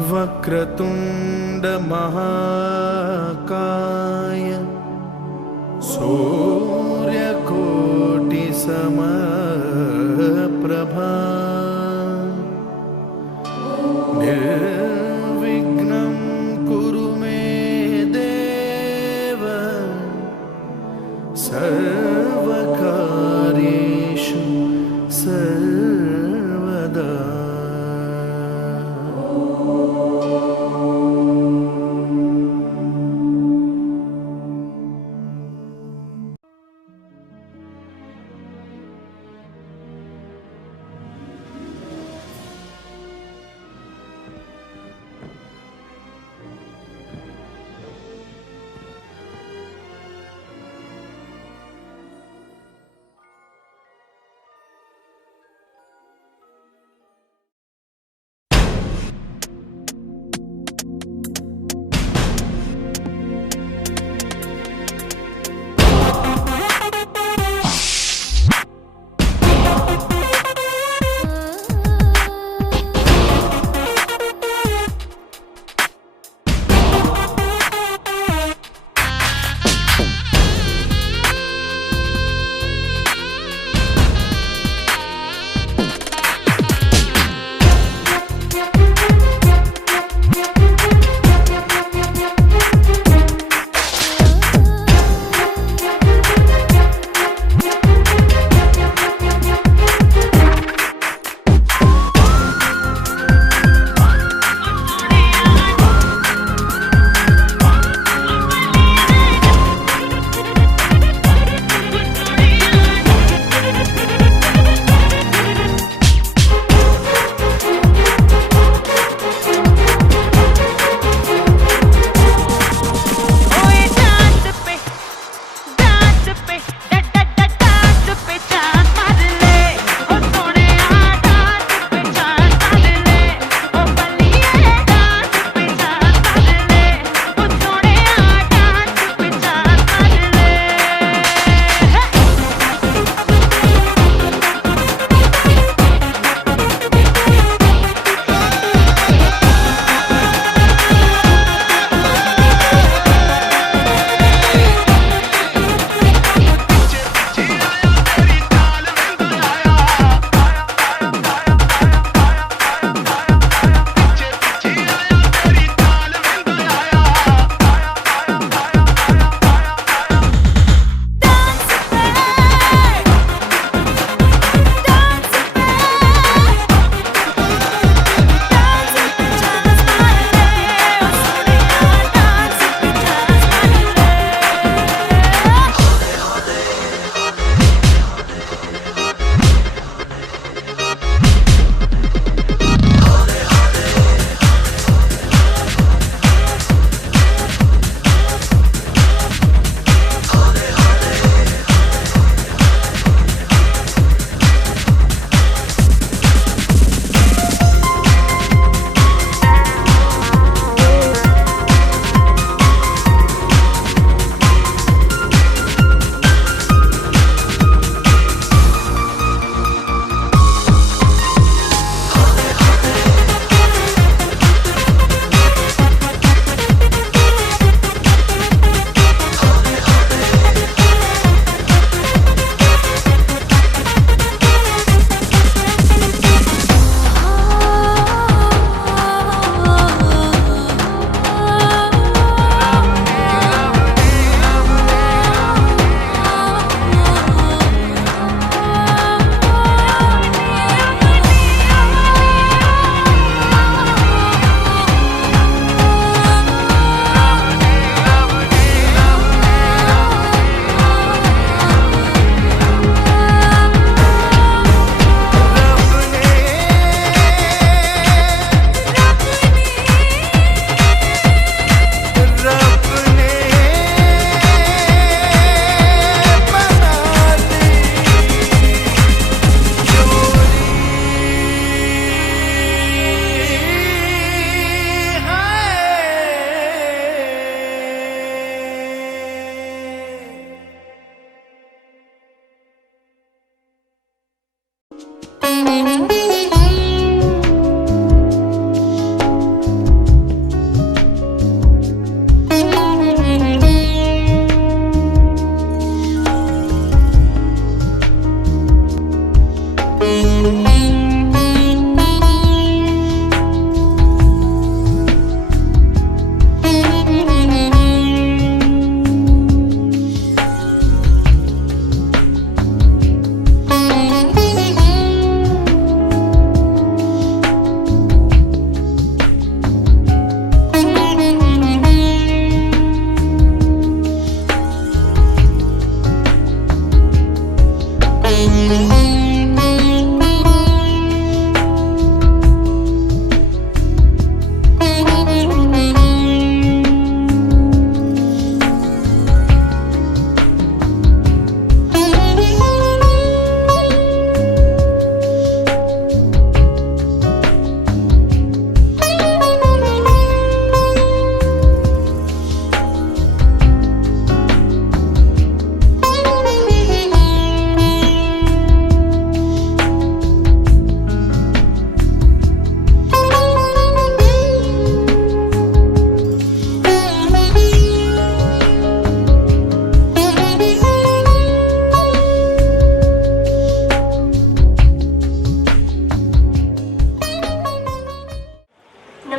वक्रतुण्ड महाकाय सूर्यकोटि समप्रभा निर्विघ्नं कुरु मे देव सर्वकार्येषु सर्वदा।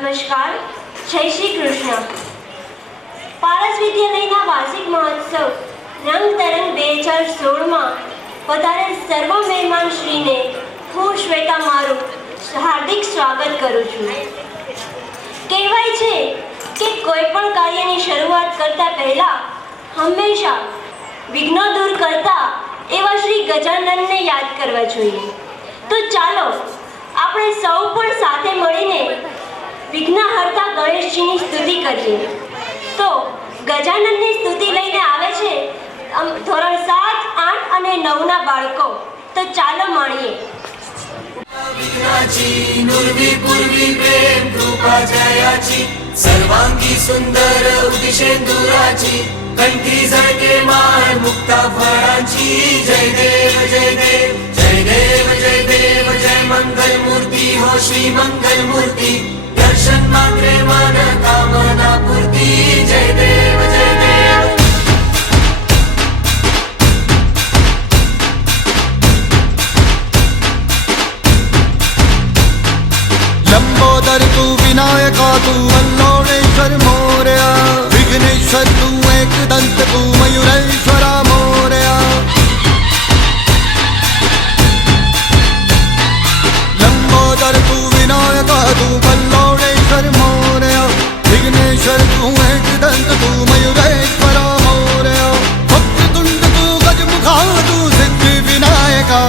નમસ્કાર, જય શ્રી કૃષ્ણ. પારસ વિદ્યાલયના વાર્ષિક મહોત્સવ રંગ તરંગ 2016માં પધારેલ સર્વ મહેમાનશ્રીને હું શ્વેતા મારું હાર્દિક સ્વાગત કરું છું. કહેવાય છે કે કોઈ પણ કાર્યની શરૂઆત કરતા પહેલા હંમેશા વિઘ્નો દૂર કરતા એવા શ્રી ગજાનનને યાદ કરવા જોઈએ. તો ચાલો આપણે સૌ પણ સાથે મળીને વિઘ્નહર્તા ગણેશજીની સ્તુતિ કરીએ. તો ગજાનનની સ્તુતિ લઈને આવે છે ધોરણ 7, 8 અને 9ના બાળકો. તો ચાલો માણીએ. विघ्नाची नुर्वी पूर्वी प्रेम कृपा जयाची सर्वांगी सुंदर उदिशेंदुराची कंठी झळके माळ मुक्ता फळांची जय देव जय देव जय देव जय देव जय मंगल मूर्ती हो श्री मंगल मूर्ती दर्शन मात्रे मन कामना पूर्ती जय देव जय देव. लंबोदर तू विनायका तू वल्लोळेश्वर मोरया विघ्नेश्वर तू एकदंत तू मयुरेश्वरा मोरया. लंबोदर तू विनायका तू वल्लोळेश्वर मोरया विघ्नेश्वर तू एकदंत तू मयुरेश्वरा मोरया. वक्रतुंड तू गजमुखा तू सिद्धि विनायका.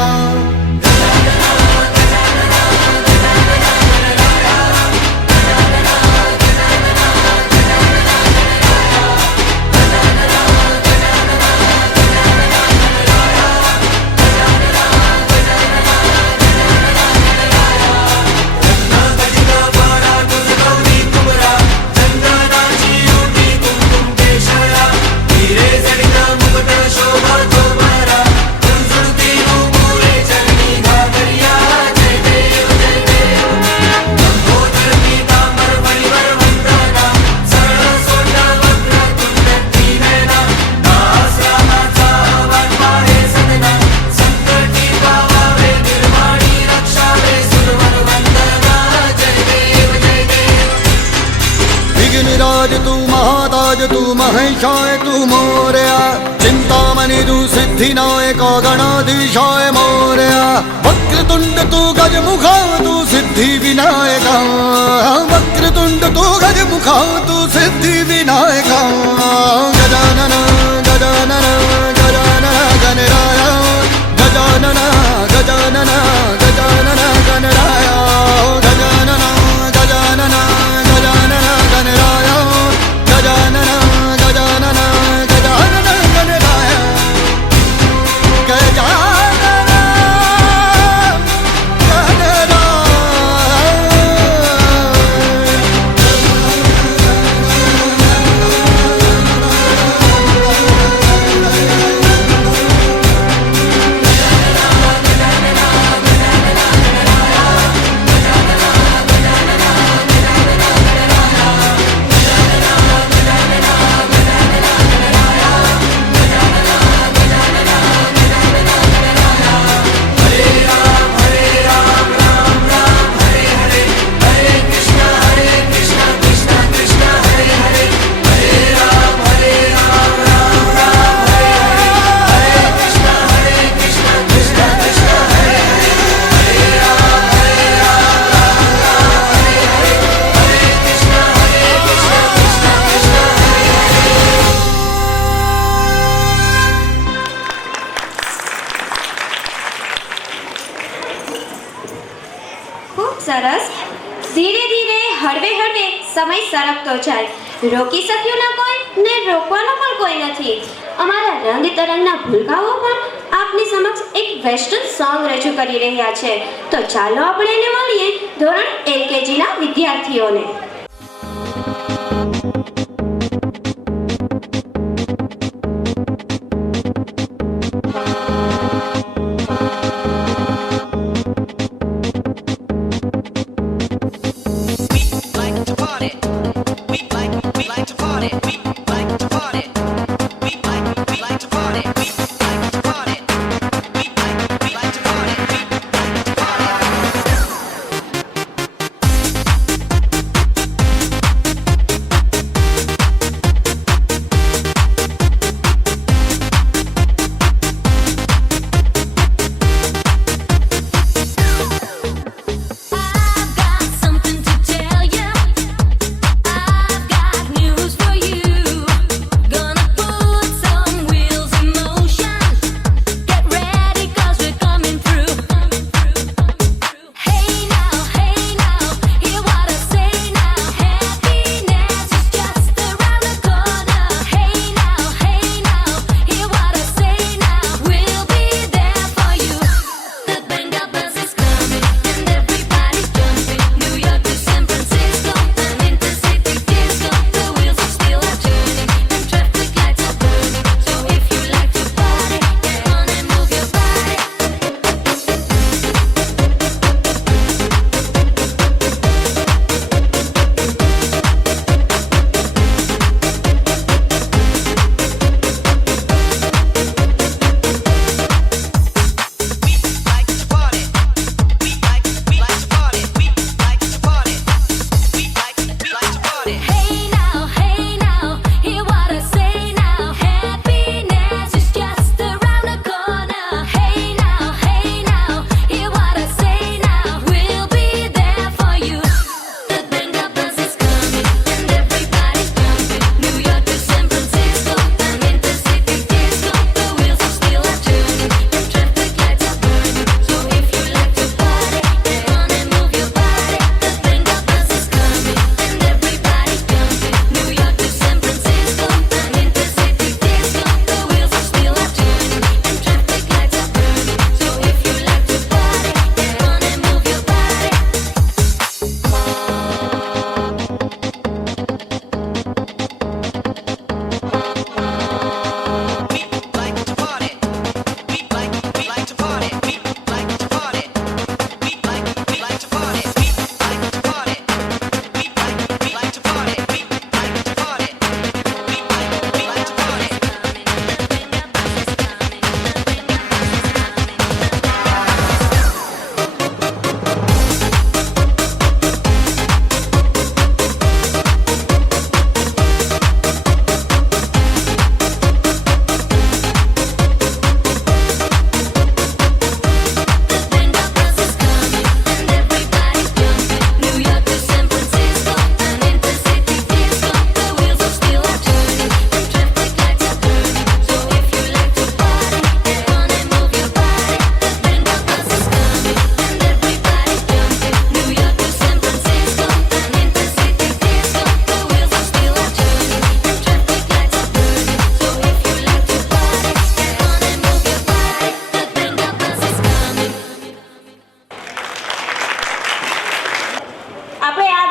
तू महाताज तू महेशाय तू मोरया चिंतामणि तू सिद्धिनायक गणाधीशाय मोरया. वक्रतुंड तू गजमुखा तू सिद्धि विनायका वक्रतुंड तू गजमुखा तू सिद्धि विनायका. गजानन गजानन गजानन गणराय गजानन गजानन गजानन गणराय गजानन गजानन गजानन गणराय गजानन गजानन गजानन गणराय गजानन સરસ. ધીરે ધીરે હળવે હળવે સમય સરકતો જાય. રોકી શક્યું ના કોઈ ને રોકવાનો પણ કોઈ નથી. અમારા રંગ તરંગના ભૂલકાઓ પણ આપની સમક્ષ એક વેસ્ટર્ન સોંગ રજૂ કરી રહ્યા છે. તો ચાલો આપણે એને મળીએ ધોરણ LKGના વિદ્યાર્થીઓને.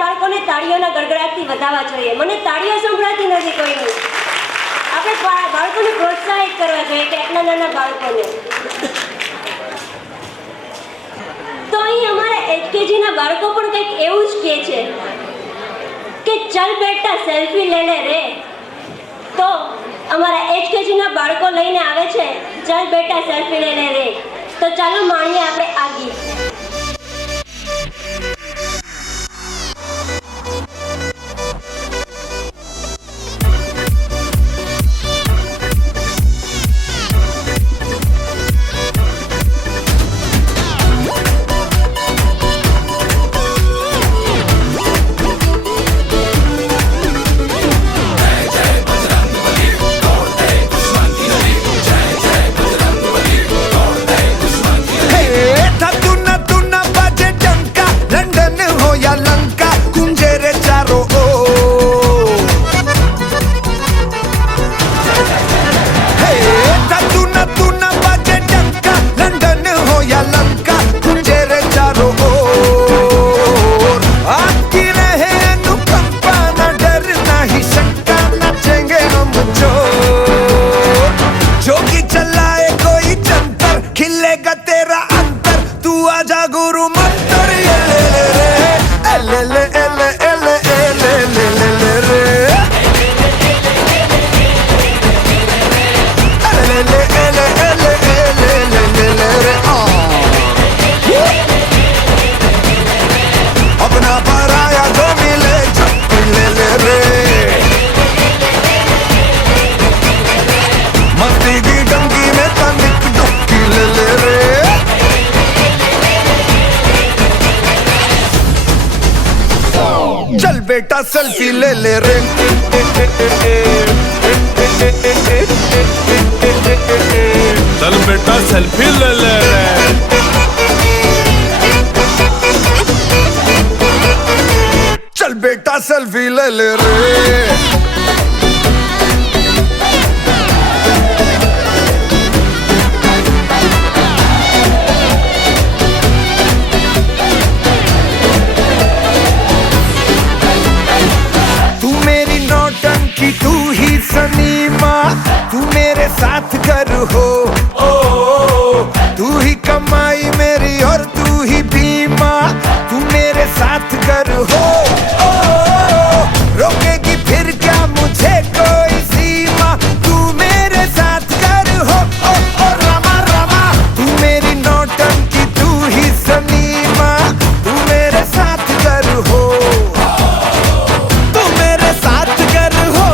બાળકોને તાળીઓના ગડગડાટથી વધાવવા જોઈએ. મને તાળીઓ સંભળાતી નથી કોઈની. આપણે બાળકોને પ્રોત્સાહિત કરવા જોઈએ કે આટલા નાના બાળકોને. તો અહીં અમારા એચકેજીના બાળકો પણ કંઈક એવું જ કહે છે કે ચલ બેટા સેલ્ફી લે લે રે. તો અમારા એચકેજીના બાળકો લઈને આવે છે ચલ બેટા સેલ્ફી લે લે રે. તો ચાલો માણીએ આપણે આ ગીત. बेटा सेल्फी ले ले रे. चल बेटा सेल्फी ले ले रे. चल बेटा सेल्फी ले ले रे. तू ही सनीमा, तू मेरे साथ घर हो. तू ही कमाई मेरी और तू ही बीमा. तू मेरे साथ घर हो. रोकेगी फिर क्या मुझे कोई सीमा. तू मेरे साथ घर हो. रमा रमा तू मेरी नौटंकी, तू ही सनीमा. तू मेरे साथ घर हो. तू मेरे साथ घर हो.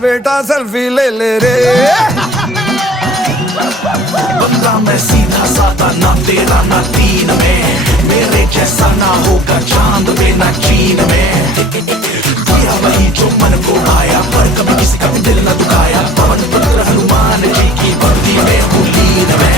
बेटा सेल्फी ले ले रे. बंदा मैं सीधा साधा, ना तेरा ना तीन में. मेरे जैसा ना होगा चांद में ना चीन में. किया वही जो मन को आया, पर कभी किसी का भी दिल न दुखाया. पवन पुत्र हनुमान जी की वर्दी में हूँ लीन में.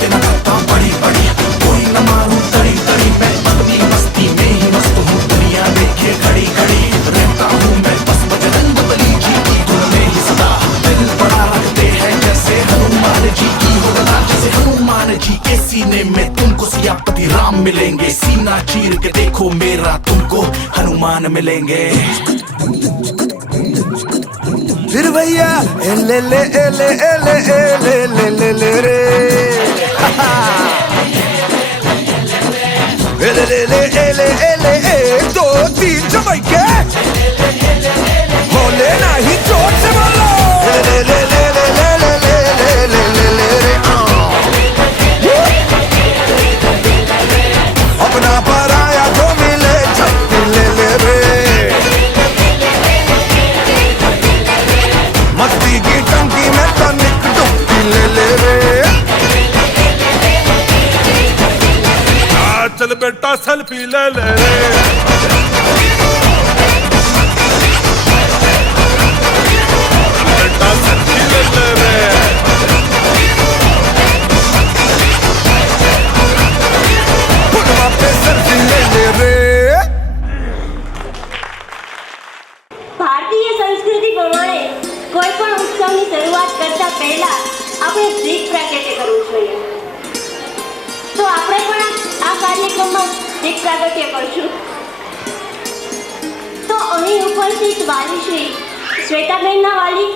तेना करता बड़ी बड़ी, कोई न मारूं तड़ी तड़ी. मैं अपनी मस्ती में ही मस्त हूँ, दुनिया देखे खड़ी खड़ी. रहता हूँ मैं बस बजरंग बली जी की धुन में ही सदा. दिल बड़ा रखते हैं जैसे हनुमान जी की होगा. जैसे हनुमान जी के सीने में तुमको सियापति राम मिलेंगे. सीना चीर के देखो मेरा, तुमको हनुमान मिलेंगे. फिर भैया ले ले ले ले ले ले ले ले रे. ले ले ले ले ले 1 2 3 जमाइके. बोले नहीं जोर से बोलो. ले ले ले ले ले ले ले ले ले ले रे. अपना पराया तो मिले छत्ती ले ले रे. मस्ती की टंकी में तनिक डुबकी ले ले रे. બેટા સેલ્ફી લે લે રે બેટા સેલ્ફી લે લે રે पुलवा पे सेल्फी ले ले रे ભારતીય સંસ્કૃતિ પ્રમાણે કોઈ પણ ઉત્સવની શરૂઆત કરતા પહેલા આપણે દીપ પ્રાગટ્ય કરવું જોઈએ. તો આપણે પણ આ કાર્યક્રમમાં દીપ પ્રાગટ્ય કરશું. તો અહીં ઉપસ્થિત વાલીશ્રી શ્વેતાબેનના વાલી,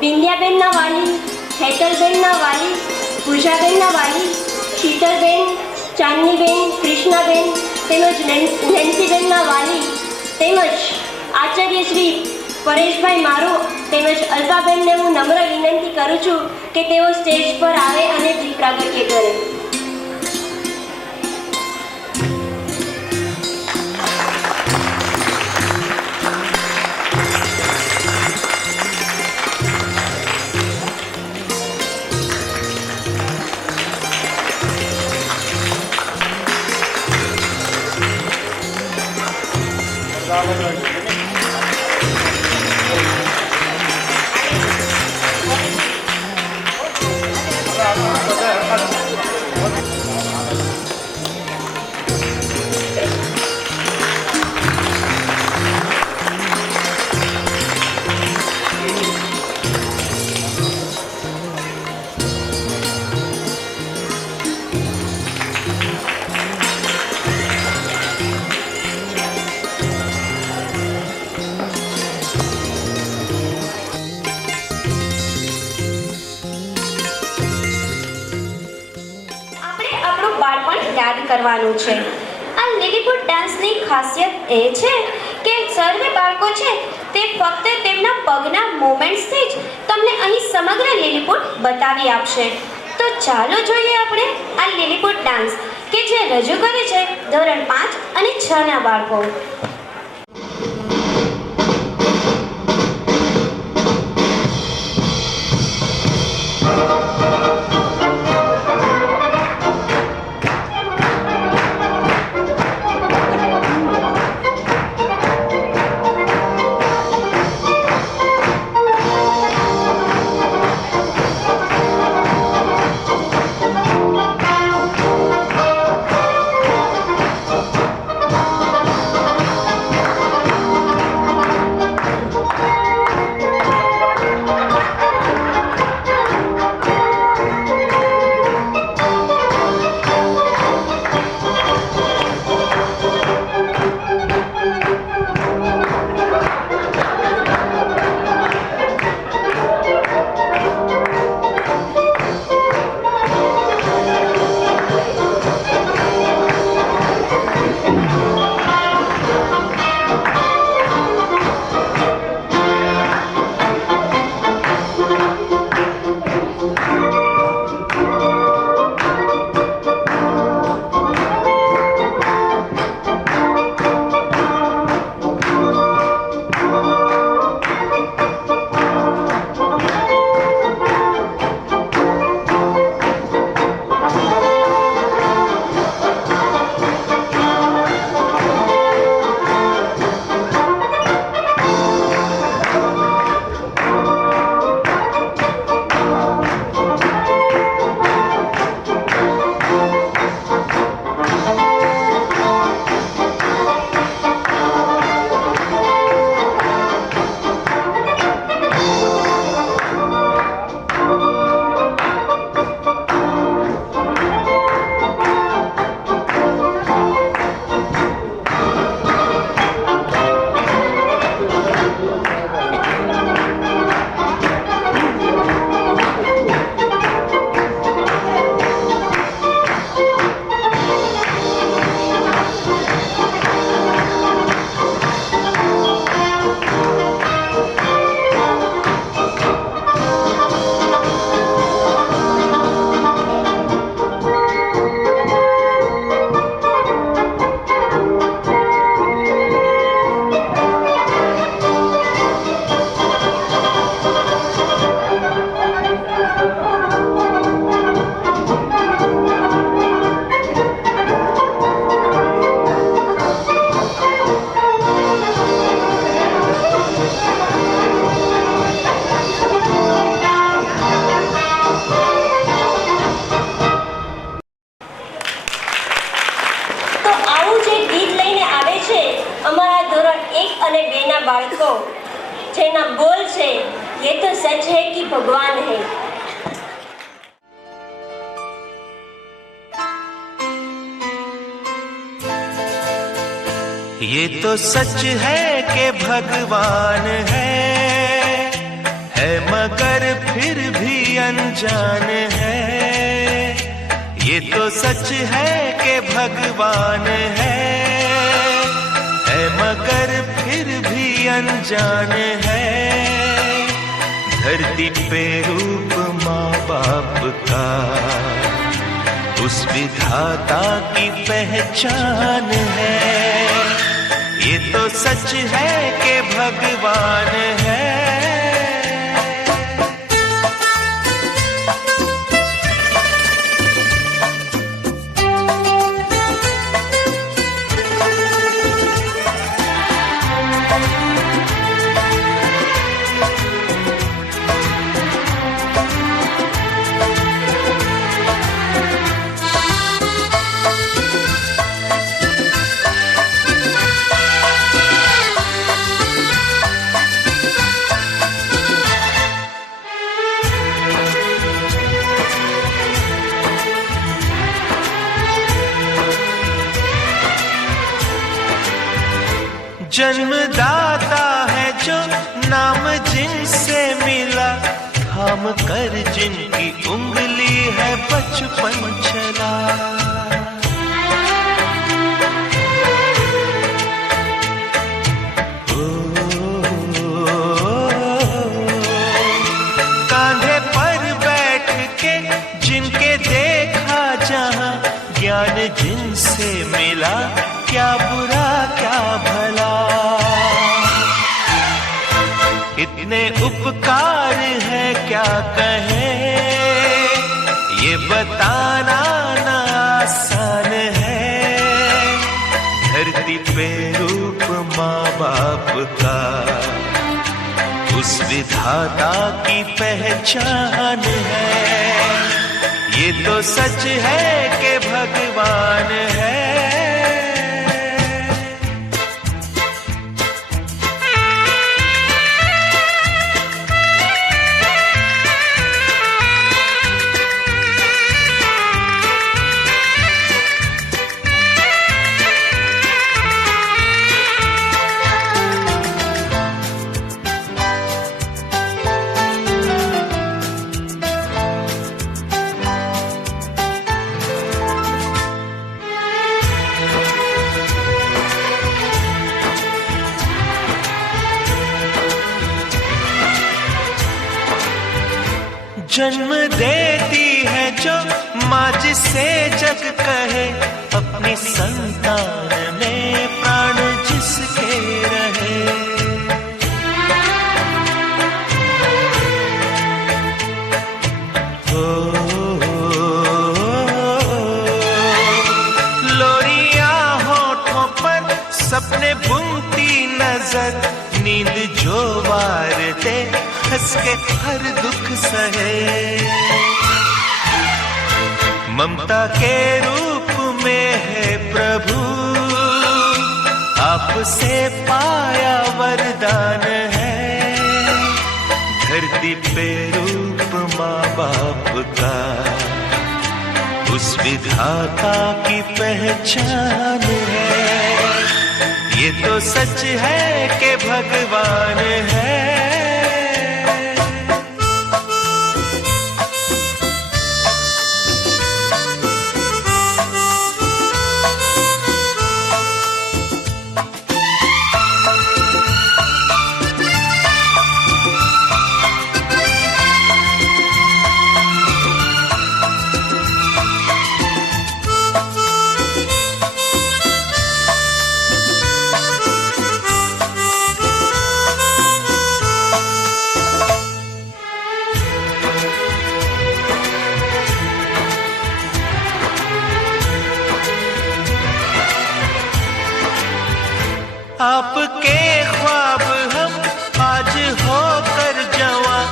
બિંદ્યાબેનના વાલી, હેતલબેનના વાલી, પૂજાબેનના વાલી, શીતલબેન, ચાંદનીબેન, કૃષ્ણાબેન તેમજ નેન્સીબેનના વાલી તેમજ આચાર્ય શ્રી પરેશભાઈ મારું તેમજ અલ્પાબેનને હું નમ્ર વિનંતી કરું છું કે તેઓ સ્ટેજ પર આવે અને દીપ પ્રાગટ્ય કરે. યાદ કરવાનું છે. આ લીલીપુટ ડાન્સની ખાસિયત એ છે કે સર્વે બાળકો છે તે ફક્ત તેમના પગના મૂવમેન્ટ્સથી જ તમને અહીં સમગ્ર લીલીપુટ બતાવી આપશે. તો ચાલો જોઈએ આપણે આ લીલીપુટ ડાન્સ કે જે રજૂ કરે છે ધોરણ 5 અને 6 ના બાળકો. અમારા ધોરણ 1 અને 2 ના બાળકો જેના બોલ છે ये तो सच है कि भगवान है। ये तो सच है कि भगवान है मगर फिर भी अनजान है। ये तो सच है कि भगवान है मगर फिर भी अनजान है। धरती पे रूप माँ बाप का उस विधाता की पहचान है। ये तो सच है कि भगवान है। जन्मदाता है जो नाम जिनसे मिला, थाम कर जिनकी उंगली है बचपन चला। कांधे पर बैठ के जिनके देखा जहां, ज्ञान जिनसे मिला, क्या बुरा क्या भला। इतने उपकार है क्या कहें, ये बताना ना आसान है। धरती पे रूप माँ बाप का उस विधाता की पहचान है। ये तो सच है कि भगवान है। जन्म देती है जो माँ जिसे जग कहे, अपनी संतान में प्राण जिसके रहे। लोरियां होठों पर सपने बुनती नजर, नींद जो वार दे हंस के हर दुख सहे। ममता के रूप में है प्रभु, आपसे पाया वरदान है। धरती पे रूप माँ बाप का उस विधाता की पहचान है। ये तो सच है कि भगवान है। आपके ख्वाब हम आज होकर जवां,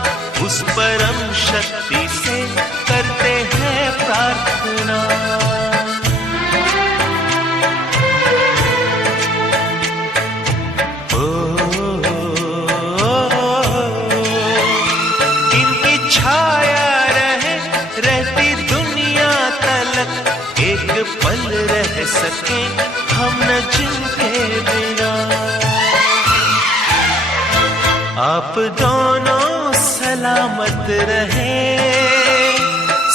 उस परम शक्ति से करते हैं प्रार्थना। पल रह सके हम न जिनके बिना। आप दोनों सलामत रहे,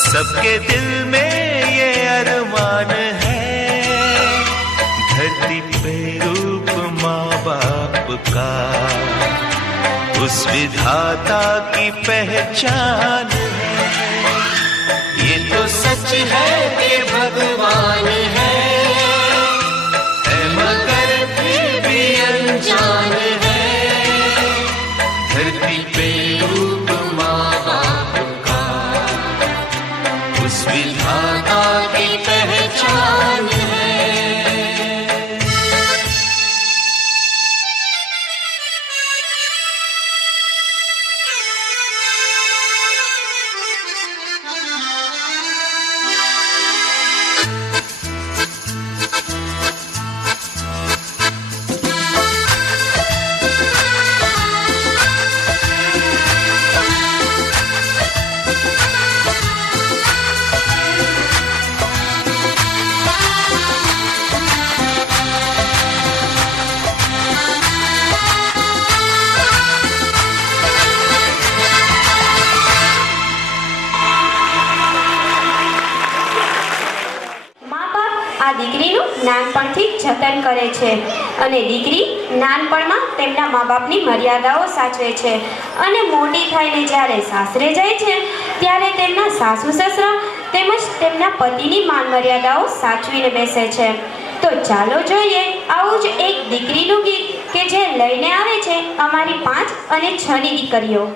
सबके दिल में ये अरमान है। धरती पे रूप माँ बाप का उस विधाता की पहचान है। ये तो सच है कि भगवान है मगर फिर भी अनजान है। धरती पे रूप माँ बाप का उस विधाता की पहचान है। આ દીકરીનું નાનપણથી જતન કરે છે અને દીકરી નાનપણમાં તેમના મા બાપની મર્યાદાઓ સાચવે છે અને મોટી થઈને જ્યારે સાસરે જાય છે ત્યારે તેમના સાસુ સસરા તેમજ તેમના પતિની માન મર્યાદાઓ સાચવીને બેસે છે। તો ચાલો જોઈએ આવું જ એક દીકરીનું ગીત કે જે લઈને આવે છે અમારી 5 અને 6 ની દીકરીઓ।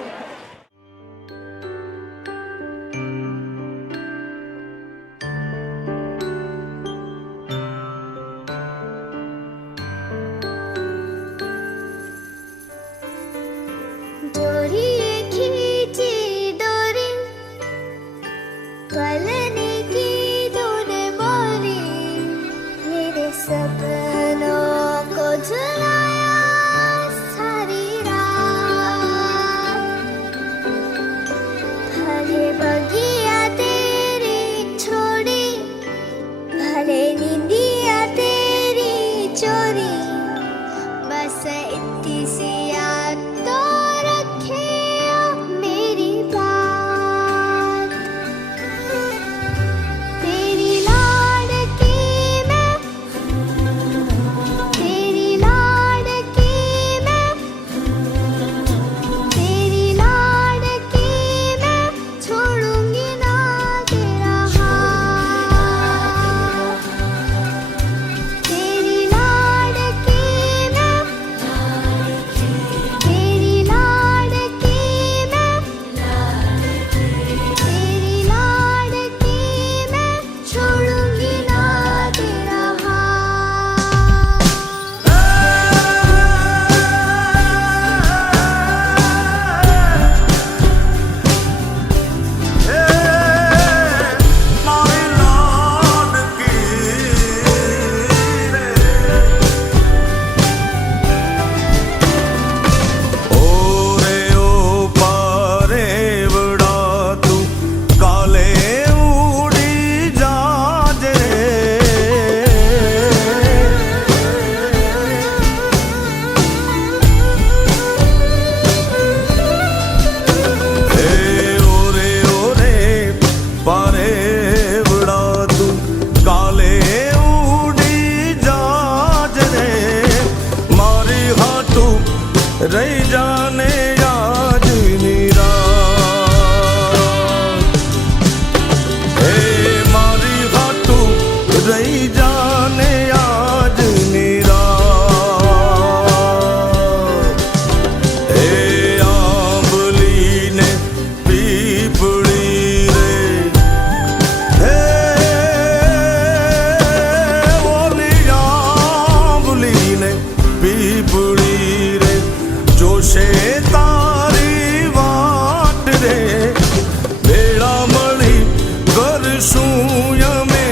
बेड़ा मળી કરશું યમે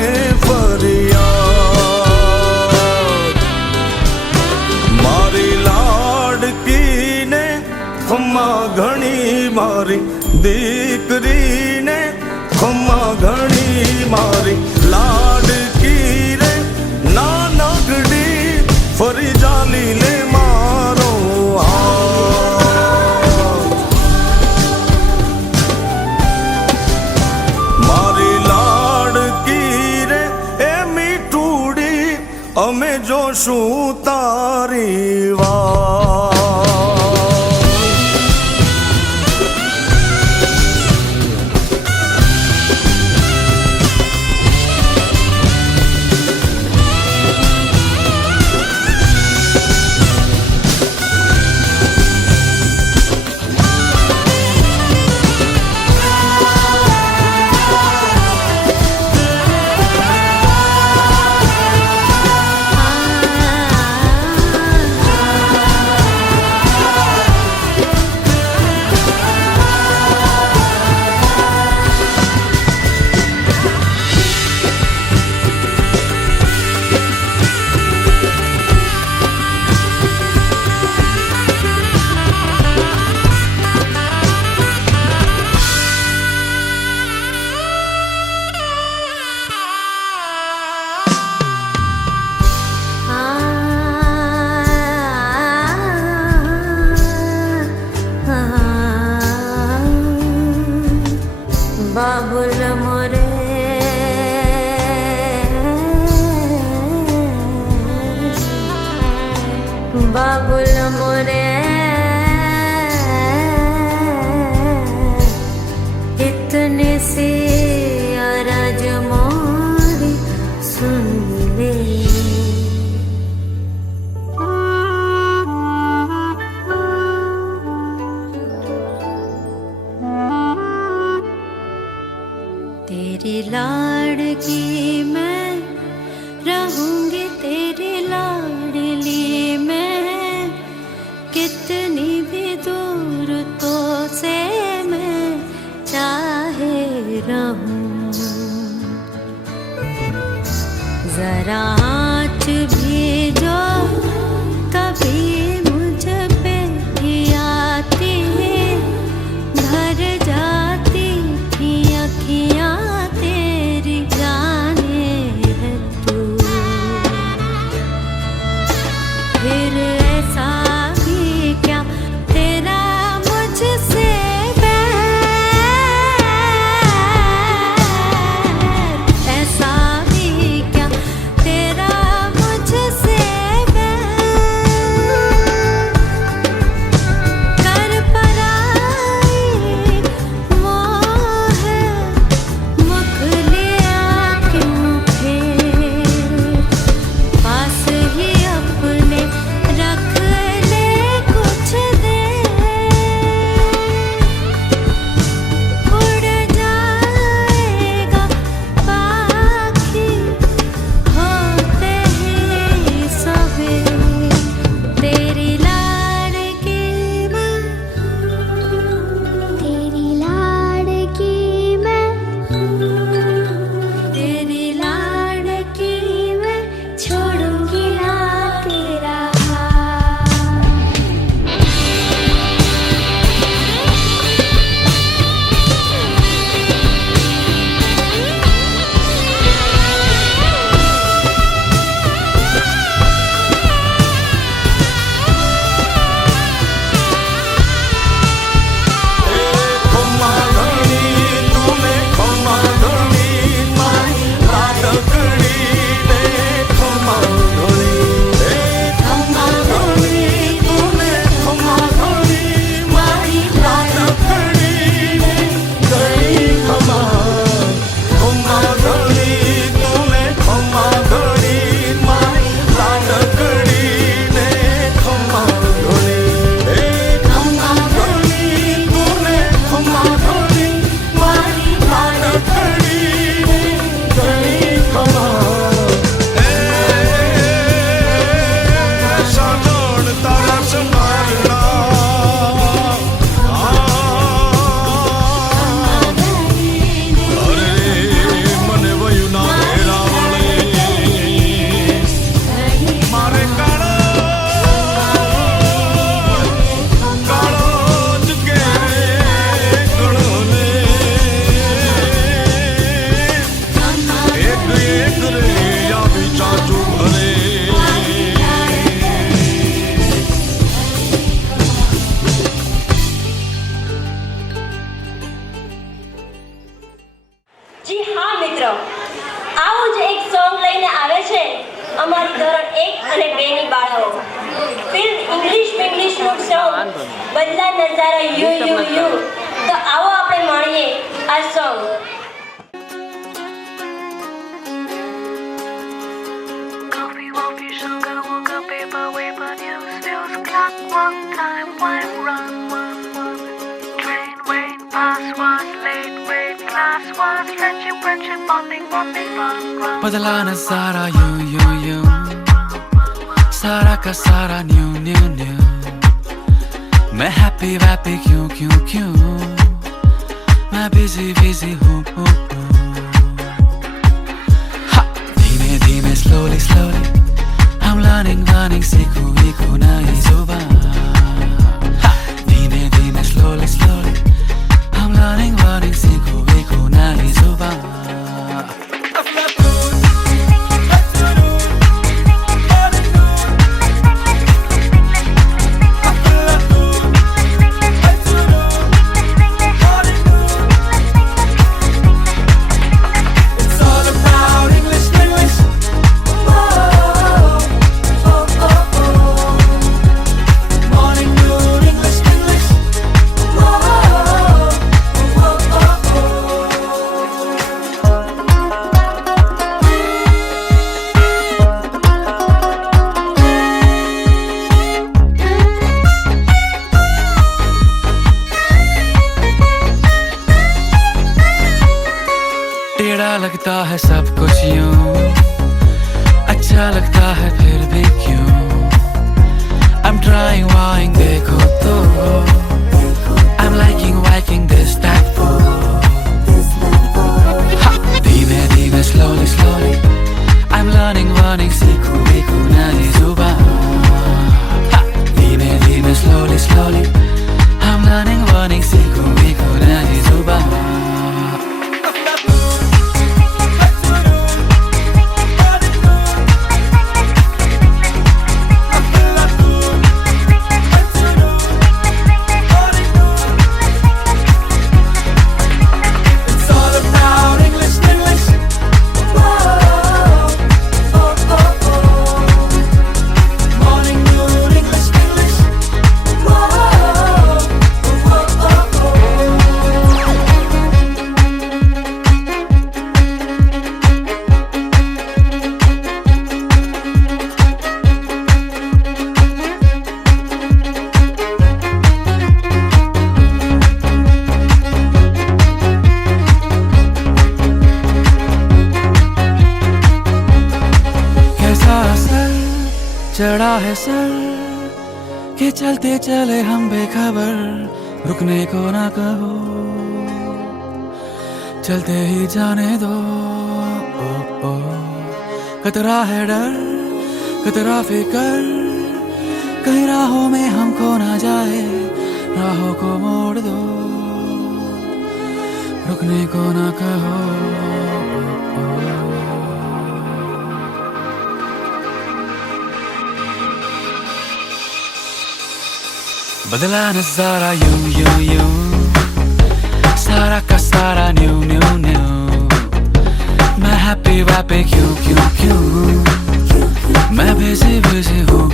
ફરિયાદ। અમે જોશું તારી વાત. બાબુલ મોરે બાબુલ મોરે इतने से अरज मोरी सुन ले. तेरी लाड़की मैं रहूंगी, तेरी लाडली मैं, कितनी भी दूर तो से मैं चाहे रहूं. जरा आँच भी जो कभी मुझ पे ही आती, भर जाती थी अखियाँ तेरी, जाने है तू. फिर ऐसा भी क्या तेरा मुझसे बैर, ऐसा भी क्या तेरा मुझसे બદલા નજારા યુ યુ યુ. તો આવો આપણે માણીએ આ song. Coffee, coffee, sugar, woke up, paper, paper, news, news, clock, one time, one run, one. Train, wait, pass, was late, wait, class, was friendship, friendship, bonding, bonding, run, run. बदला नजारा यूं यूं यूं, सारा का सारा न्यू न्यू न्यू. मैं happy वैप्पी क्यों क्यों क्यों, मैं बिजी बिजी हूँ. धीमे धीमे स्लोली स्लोली हम लर्निंग सीखूं वीखूं नई जुबान. धीमे धीमे स्लोली स्लोली हम लर्निंग सीखूं वीखूं नई जुबान. टेढ़ा लगता है सब कुछ यूं, अच्छा लगता है फिर भी क्यों. I'm trying वाइंग देखो तो, I'm liking Viking this that fool. धीमे धीमे slowly slowly I'm learning सीखूं वीखूं नई जुबान. धीमे धीमे slowly slowly I'm learning सीखूं वीखूं नई जुबान. चढ़ा है सर के चलते चले हम बेखबर, रुकने को ना कहो, चलते ही जाने दो. ओ ओ कतरा है डर, कतरा फिकर, कहीं राहों में हमको ना जाए, राहों को मोड़ दो, रुकने को ना कहो. बदला नजारा यूं यूं यूं, सारा का सारा न्यू न्यू न्यू. मैं हैप्पी वैप्पी क्यों क्यों क्यों, मैं बिजी बिजी हूँ.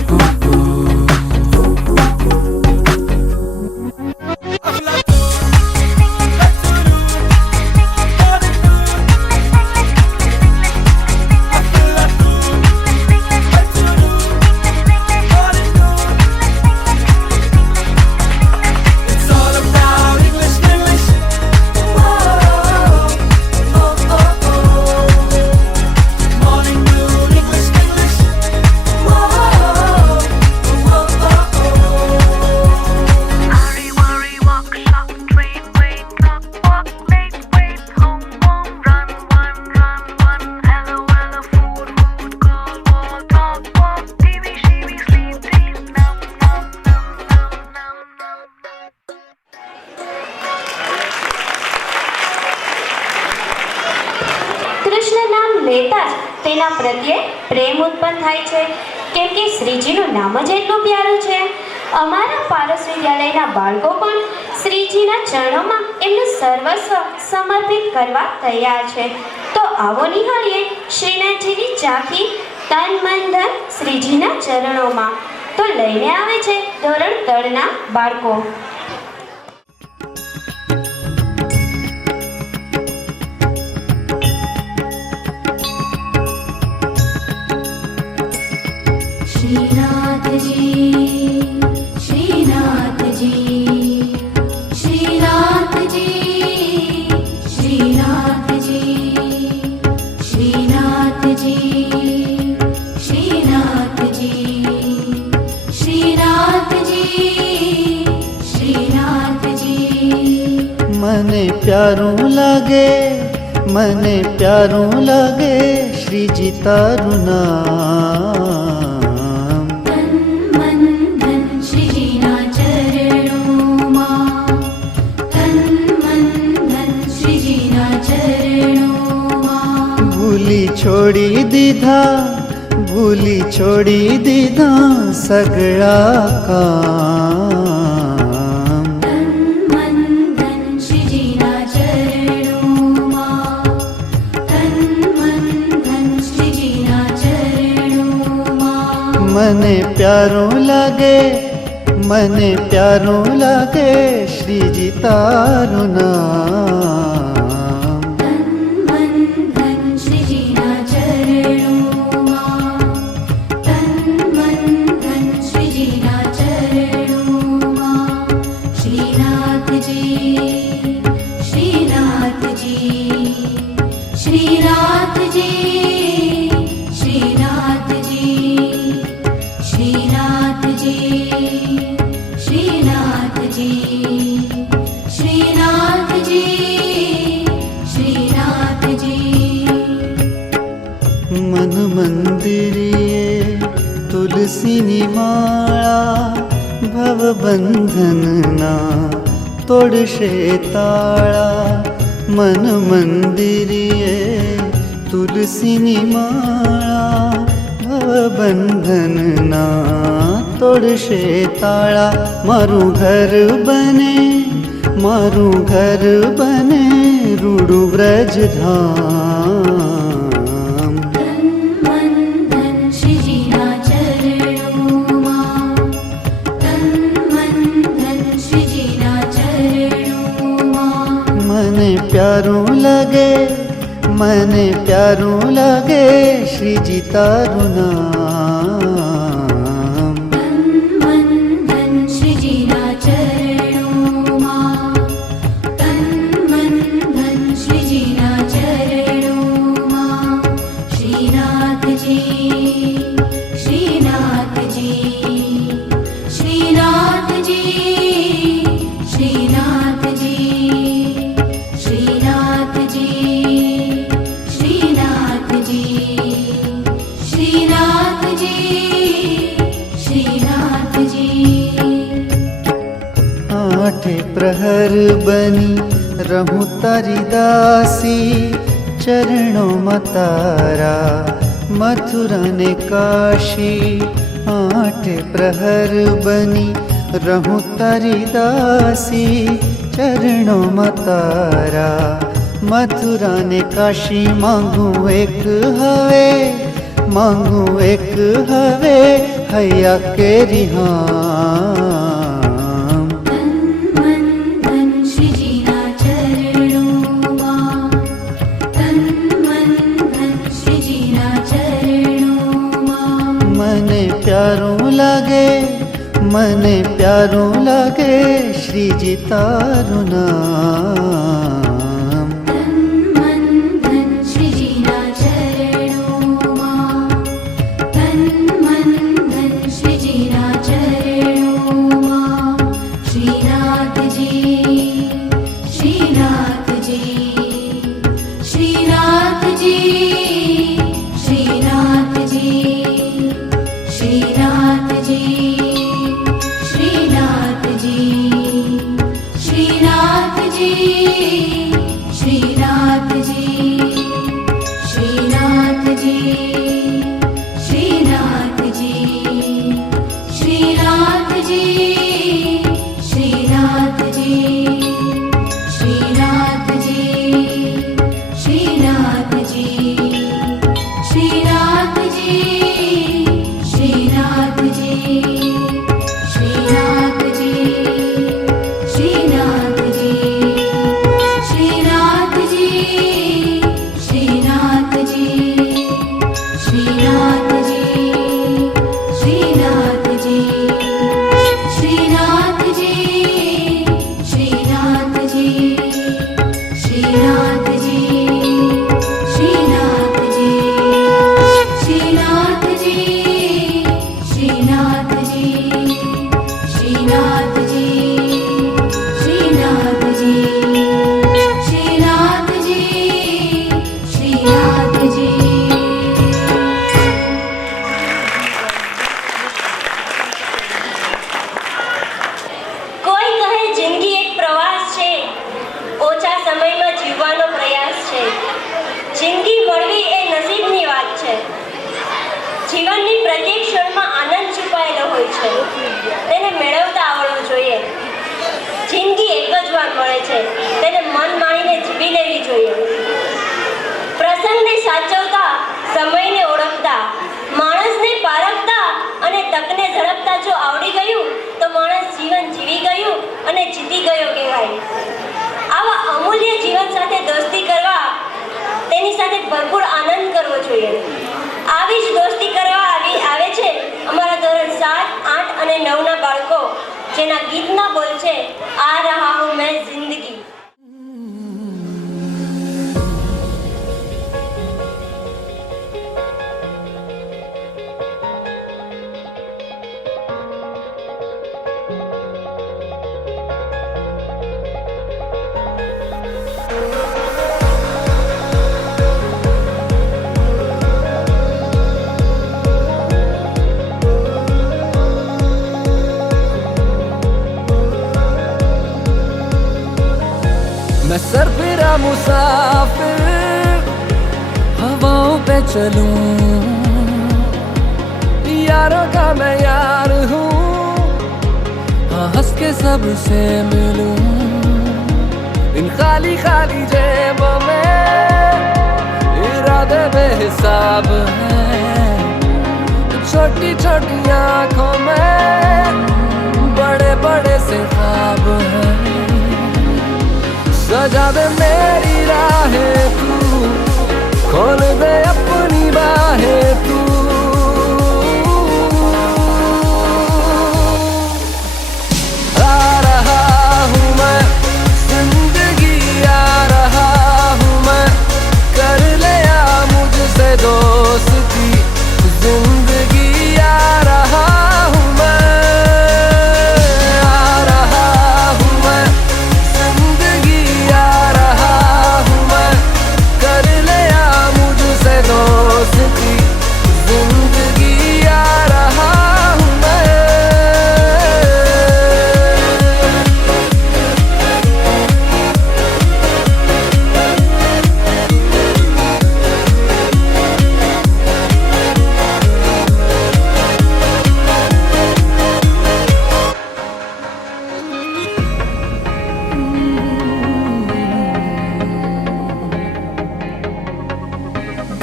લેતા જ તેના પ્રત્યે પ્રેમ ઉત્પન્ન થાય છે, કેમ કે શ્રીજીનું નામ જ એટલું પ્યારું છે. અમારા પારસ વિદ્યાલયના બાળકો પણ શ્રીજીના ચરણોમાં એમનું સર્વસ્વ સમર્પિત કરવા તૈયાર છે. તો આવો નિહાળીએ શ્રીનાથજીની ઝાંખી તન મન ધન શ્રીજીના ચરણોમાં. તો લઈને આવે છે ધોરણ 3ના બાળકો. મને પ્યારું લાગે શ્રીજી તારું નામ. તન મન ધન શ્રીજીના ચરણોમાં, તન મન ધન શ્રીજીના ચરણોમાં. ભૂલી છોડી દીધા સગળા કામ. તન મન ધન શ્રીજીના ચરણોમાં, તન મન ધન શ્રીજીના ચરણોમાં. મને પ્યારું લાગે શ્રીજી તારું નામ. તન મન ધન શ્રીજીના ચરણોમાં, તન મન ધન શ્રીજીના ચરણોમાં. શ્રીનાથજી, શ્રીનાથજી, શ્રીનાથજી, શ્રીનાથજી, શ્રીનાથજી, શ્રીનાથજી, શ્રીનાથજી, શ્રીનાથજી. મન મંદિરીએ તુલસીની માળા ભવબંધનના તોડશે તાળા. મન મંદિરીએ તુલસીની માળા ભવબંધનના તોડશે તાળા. મારું ઘર બને રૂડું વ્રજધામ. તન મન ધન શ્રીજીના ચરણોમાં, તન મન ધન શ્રીજીના ચરણોમાં. મને પ્યારું લાગે શ્રીજી તારું નામ. તન મન ધન શ્રીજીના ચરણોમાં, તન મન ધન શ્રીજીના ચરણોમાં. શ્રીનાથજી, શ્રીનાથજી, શ્રીનાથજી, શ્રીનાથજી, શ્રીનાથજી, શ્રીનાથજી, શ્રીનાથજી. આઠે પ્રહર બની રહું તારી દાસી. ચરણોમાં તારા મથુરા ને કાશી. આઠે પ્રહર બની રહું તારી દાસી. ચરણોમાં તારા મથુરા ને કાશી. માંગું એક હવે હૈયા કેરી હામ. તન મન ધન શ્રીજીના ચરણોમાં, તન મન ધન શ્રીજીના ચરણોમાં. મને પ્યારું લાગે શ્રીજી તારું નામ. તન મન ધન શ્રીજીના ચરણોમાં, તન મન ધન શ્રીજીના ચરણોમાં. શ્રીનાથજી, શ્રીનાથજી, શ્રીનાથજી, શ્રીનાથજી, શ્રીનાથજી, શ્રીનાથજી, શ્રીનાથજી. જીવનની પ્રત્યેક ક્ષણમાં આનંદ છુપાયેલો હોય છે, તેને મેળવતા આવડવું જોઈએ. જિંદગી એક જ વાર મળે છે, તેને મન માણીને જીવી લેવી જોઈએ. પ્રસંગને સાચવતા, સમયને ઓળખતા, માણસને પારખતા અને તકને ઝડપતા જો આવડી ગયું તો માણસ જીવન જીવી ગયું અને જીતી ગયો કહેવાય. આવા અમૂલ્ય જીવન સાથે દોસ્તી કરવા, તેની સાથે ભરપૂર આનંદ કરવો જોઈએ. આવી જ દોસ્તી કરવા આવે છે અમારા ધોરણ 7, 8 અને 9ના બાળકો, જેના ગીતના બોલ છે આ રહા હું મેં જિંદગી. मैं सरफिरा मुसाफिर हवाओं पे चलूं, यारों का मैं यार हूँ, हाँ हंस के सबसे मिलूं. इन खाली खाली जेबों में इरादे बेहिसाब हैं, छोटी छोटी आँखों में बड़े बड़े से ख्वाब हैं. सजा दे मेरी राहें तू, खोल दे अपनी बाहें तू. आ रहा हूँ मैं जिंदगी, आ रहा हूँ मैं, कर लिया मुझसे दोस्ती जिंदगी. आ रहा हूँ मैं, आ रहा हूँ मैं जिंदगी, आ रहा हूँ मैं, कर लिया मुझसे दोस्ती जिंदगी. आ रहा हूँ मैं.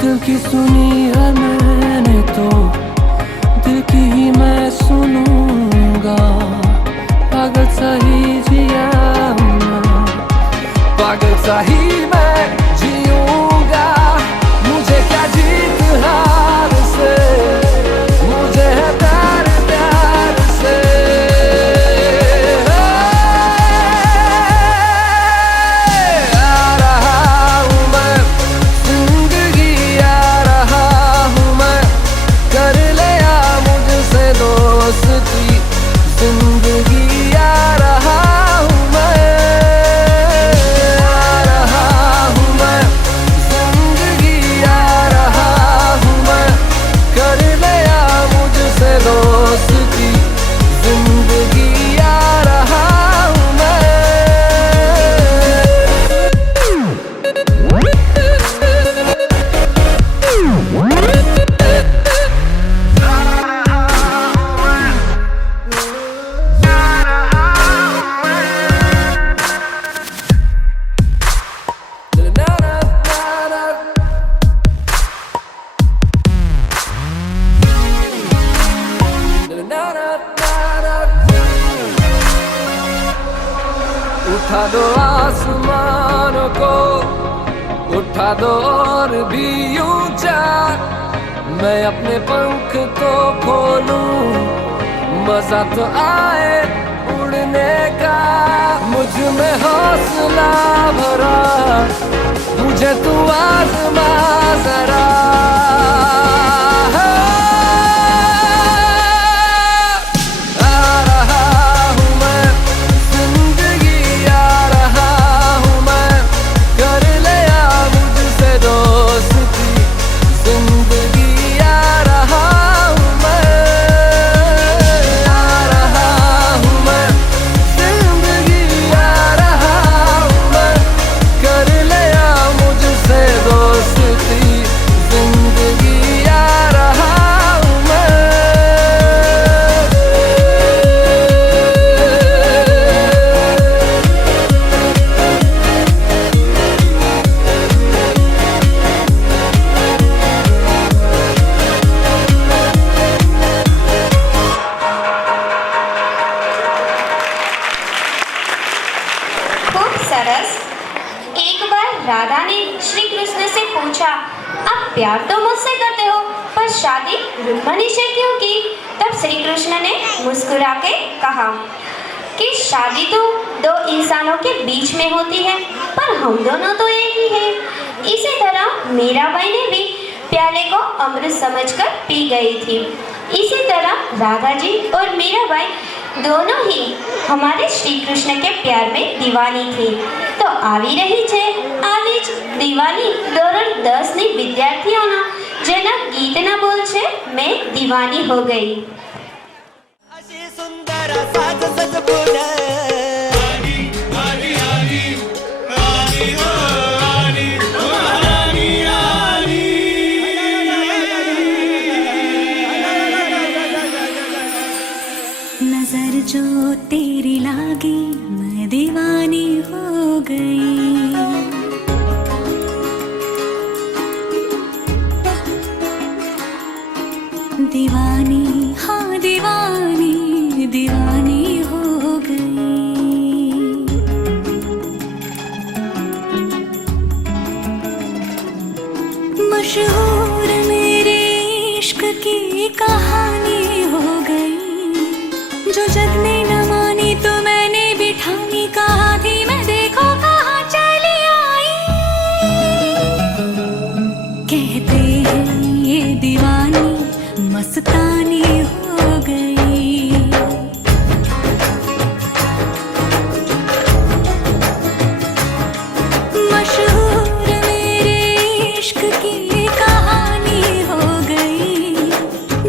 दिल की सुनी है मैंने तो दिल की ही मैं सुनूंगा. पागल सा ही जिया हूँ मैं, पागल सा ही मैं जीऊंगा. मुझे क्या जीत हार से, मुझे है प्यार प्यार से. आ रहा हूँ मैं जिंदगी, आ रहा हूँ मैं, कर लिया मुझसे दोस्ती जिंदगी. आ रहा हूँ मैं, आ रहा हूँ मैं जिंदगी, आ रहा हूँ मैं, कर लिया मुझसे दोस्ती जिंदगी. आ रहा हूँ मैं. उठा दो आसमानों को, उठा दो और भी ऊंचा, मैं अपने पंख तो खोलूं, मजा तो आए उड़ने का. मुझ में हौसला भरा, मुझे तू आज़मा जरा. प्यार तो मुझसे करते हो, पर शादी रुक्मणी से क्यों की? तब श्री कृष्ण ने मुस्कुरा के कहा कि शादी तो दो इंसानों के बीच में होती है, पर हम दोनों तो एक ही हैं। इसी तरह मीराबाई ने भी प्याले को अमृत समझकर पी गई थी। इसी तरह राधा जी और मीराबाई दोनों ही हमारे श्री कृष्ण के प्यार में दीवानी थी। तो આવી રહી છે આવી જ દીવાની ધોરણ 10ની વિદ્યાર્થીઓના જેના ગીતના બોલ છે મેં દીવાની હો ગઈ। अशी सुंदर साज सजबुन आली आली आली आली आली आली आली नजर जो तेरी लागी मैं दीवानी हो गई। दीवानी हाँ दीवानी दीवानी हो गई। मशहूर मेरे इश्क की कहानी हो गई। जो जग ने न मानी तो मैंने भी ठानी, कहा थी मैं देखो कहाँ चली आई। कहते हैं ये दीवानी मस्तानी हो गई। मशहूर मेरे इश्क की कहानी हो गई।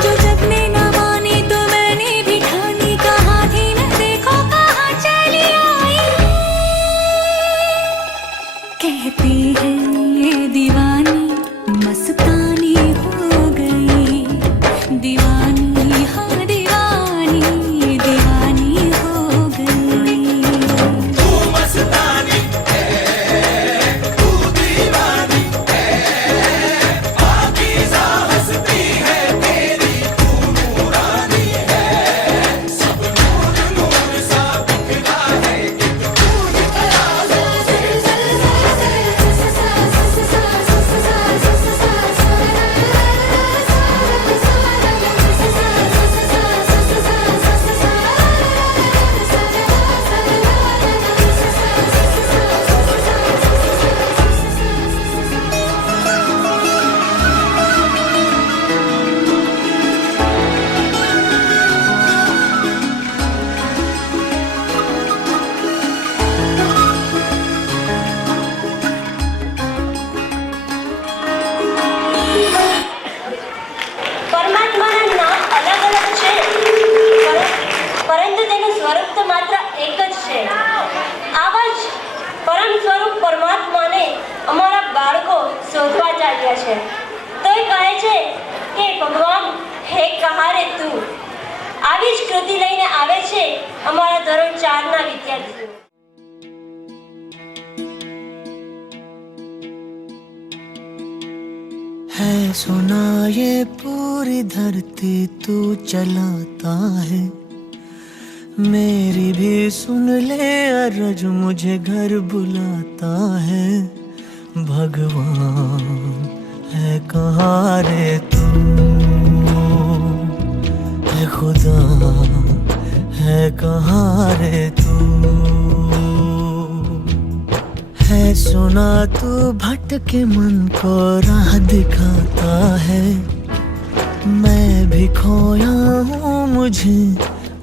जो जग ने न मानी तो मैंने भी ठानी, कहा थी मैं देखो कहाँ चली आई। कहती है ये दीवानी मस्तानी हो गई। दीवानी हाँ दीवानी दीवानी हो गई। तू मस्तानी है तू दीवानी है, पाकीज़ा हस्ती है तेरी तू नूरानी है। सब नूर नूर सा बिखरा है कि तू પરમાત્માના નામ અલગ અલગ છે, પરંતુ તેનું સ્વરૂપ તો માત્ર એક જ છે। આવા જ પરમ સ્વરૂપ પરમાત્માને અમારા બાળકો શોધવા ચાલ્યા છે। તો એ કહે છે કે ભગવાન હે કહા રે તું। આવી જ કૃતિ લઈને આવે છે અમારા ધોરણ 4ના વિદ્યાર્થીઓ। है सुना ये पूरी धरती तू चलाता है। मेरी भी सुन ले अरज मुझे घर बुलाता है। भगवान है कहाँ रे तू, है खुदा है कहाँ रे तू। है सुना तू भटके मन को राह दिखाता है। मैं भी खोया हूँ मुझे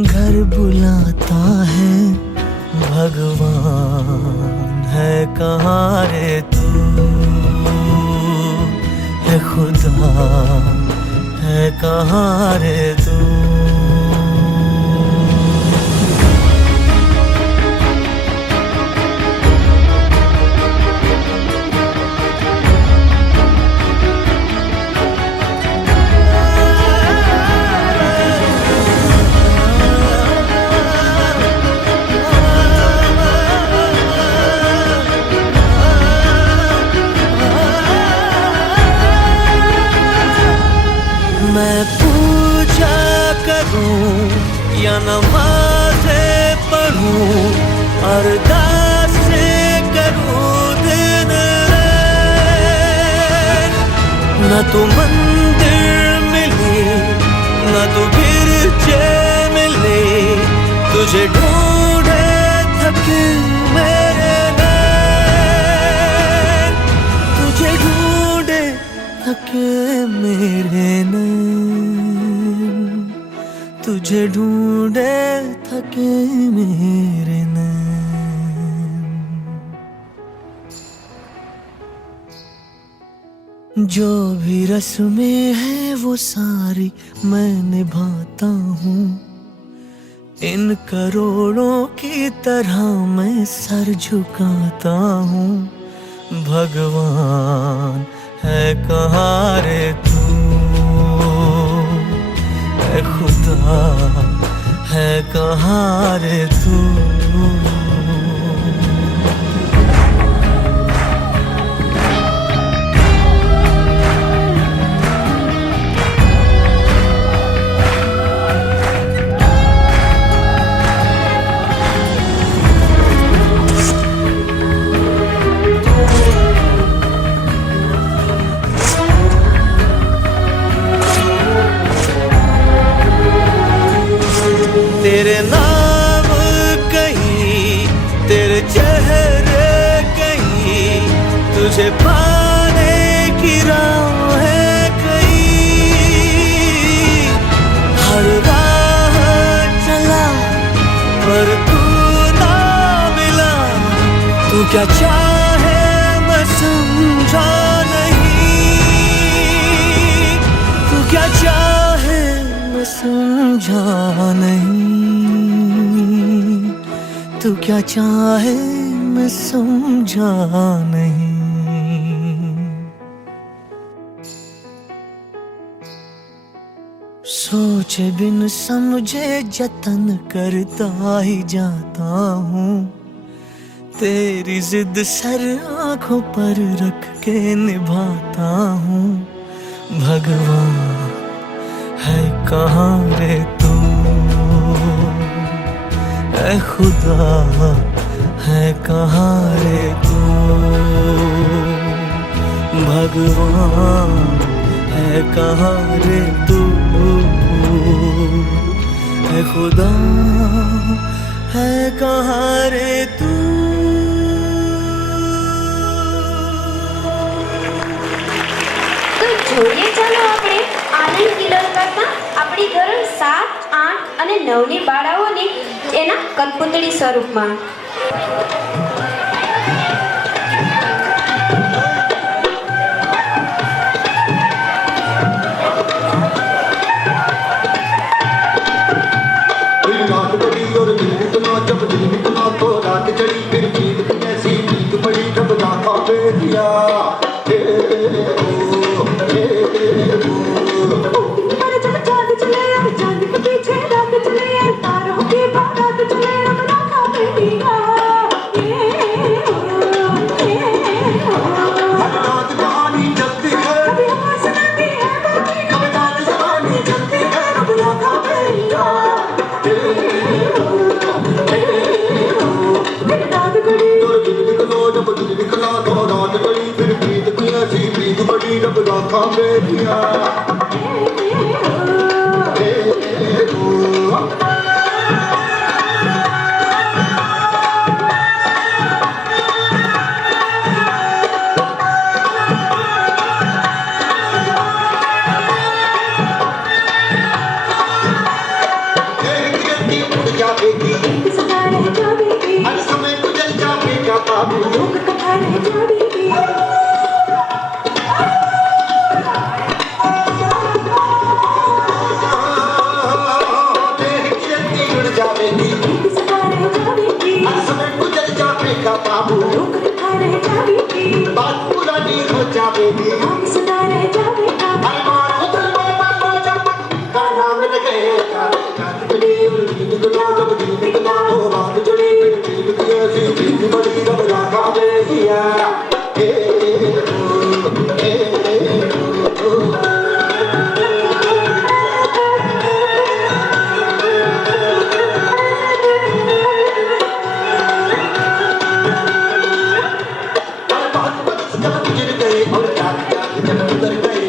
घर बुलाता है। भगवान है कहाँ रे तू, है खुदा है कहाँ रे तू। मैं पूजा करूं या नमाज़ें पढ़ूं, अरदासें करूं दिन रात। न तो मंदिर मिले न तो गिरजे मिले, तुझे ढूंढे थके मेरे नैन, तुझे ढूंढे थके मेरे नैन, तुझे ढूंढे थके मेरे नैन। जो भी रस्में हैं वो सारी मैं निभाता हूँ, इन करोड़ों की तरह मैं सर झुकाता हूँ। भगवान है कहाँ रे तू, ऐ खुदा है कहाँ रे तू। तेरे नाम कहीं, तेरे चेहरे कहीं, तुझे पाने की राह है कहीं। हर राह चला पर तू ना मिला, तू क्या चाहे मैं समझा नहीं, तू क्या चाहे मैं समझा नहीं, तू क्या चाहे मैं समझा नहीं। सोचे बिन समझे जतन करता ही जाता हूँ, तेरी जिद सर आंखों पर रख के निभाता हूँ। भगवान है कहाँ रे तू, ऐ खुदा है कहाँ रे तू। भगवान है कहाँ रे तू, ऐ खुदा है कहाँ रे तू। તો જોઈએ ચાલો આપણે આનંદ કિલોલ કરતા આપણી ધોરણ 7, 8 અને 9ની બાળાઓને એના કઠપૂતળી સ્વરૂપમાં। रात बड़ी और दिन निकला, जब दिन निकला तो रात चढ़ी, फिर जीत ऐसी जीत बड़ी जब राखा पे दिया। पर जब चांद चले अब चांद के पीछे रात चले, तारों की बारात चले अब राखा पे दिया। रात कहानी चलती है, कभी हवा सुनाती है, कभी रात कहानी चलती है, अब राखा पे दिया। रात घड़ी और दिन निकलो, जब दिन निकला तो रात घड़ी, फिर प्रीत की ऐसी प्रीत बड़ी जब राखा पे दिया। हर समय गुजर जाएगा बाबू, लोग कथा रह जाएगी। उड़ जाएगी, हर समय गुजर जाएगा बाबू, लोग कथा रह जाएगी। बात पुरानी हो जाएगी, हम सदा रह जाएगा। हर बार उधर का नाम लगेगा। रात बड़ी और दिन निकला, जब दिन निकला तो रात चढ़ी, फिर जीत की ऐसी जीत बड़ी जब राखा पे दिया। और बात बरस जब गुजर गई और रात जब उतर गई,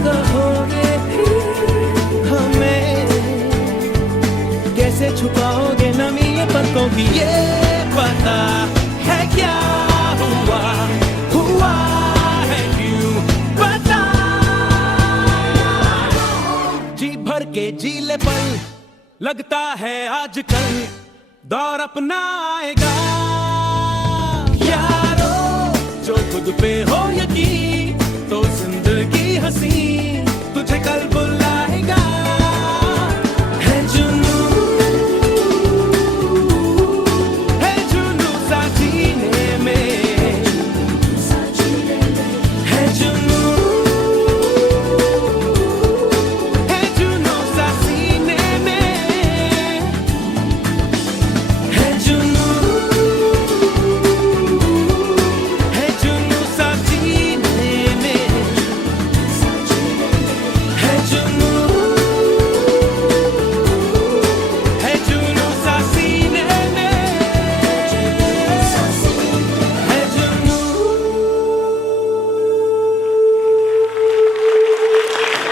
भी ये पता है क्या हुआ है क्यों पता। जी भर के जी ले पल, लगता है आजकल दौर अपना आएगा। यारो जो खुद पे हो यकीन, तो जिंदगी हंसी तुझे कल बुलाएगा। है जुनू सा जीने में, है जुनू सा सीने में, है जुनू सा जीने में, है जुनू सा सीने में, है जुनू।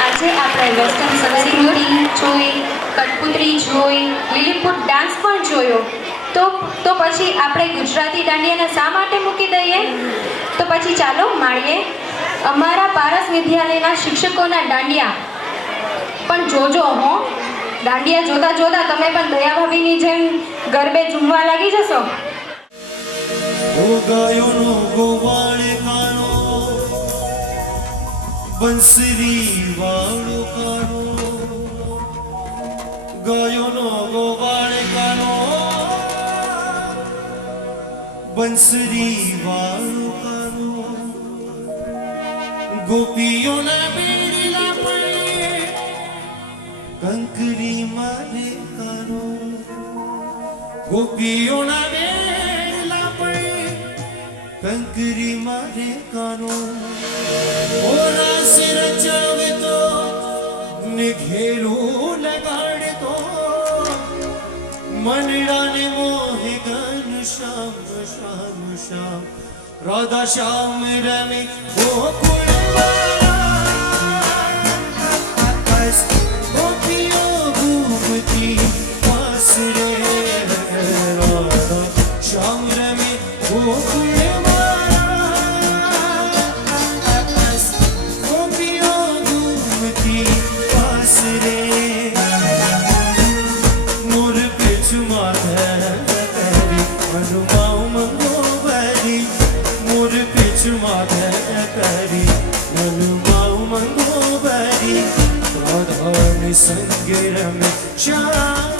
આજે આપણે વેસ્ટર્ન સંગીત જોઈ, કઠપુતળી જોઈ, લીલીપુટ ડાન્સ પણ જોયો, તો પછી આપણે ગુજરાતી દાંડિયાને શા માટે મૂકી દઈએ? તો પછી ચાલો માણીએ અમારા પારસ વિદ્યાલયના શિક્ષકોના દાંડિયા. પણ જોજો હો, દાંડિયા જોતા જોતા તમે પણ દયા ભાભીની જેમ ગરબે ઝૂમવા લાગી જશો. ઓ ગાયોનો ગોવાળે કાનો, બંસરી વાળો કાનો, ગાયોનો ગોવાળે કાનો, બંસરી વાળો કાનો, ગોપીઓના બેડીલા પડે, કંકરી મારે કાનો, ગોપીઓના બેડીલા પડે, કંકરી મારે કાનો. ઓરા સિર ચવે તો ને ઘેરું લગાડે તો, મનડાને મોહે ઘન શ્યામ શ્યામ શ્યામ, રાધા શ્યામ રમે ગોકુળવાળા. ગોપીઓ ઘૂમતી પાસ રે, રાધા શ્યામ રમે ગોકુળવાળા. ગોપીઓ ઘૂમતી પાસ રે, મોર પીછમાં ધરી મનુમાઉ મંગોબરી, મોર પીછમાં ધરી મનુમાઉ મંગોબરી, રાધાની સંગે રમે શ્યામ.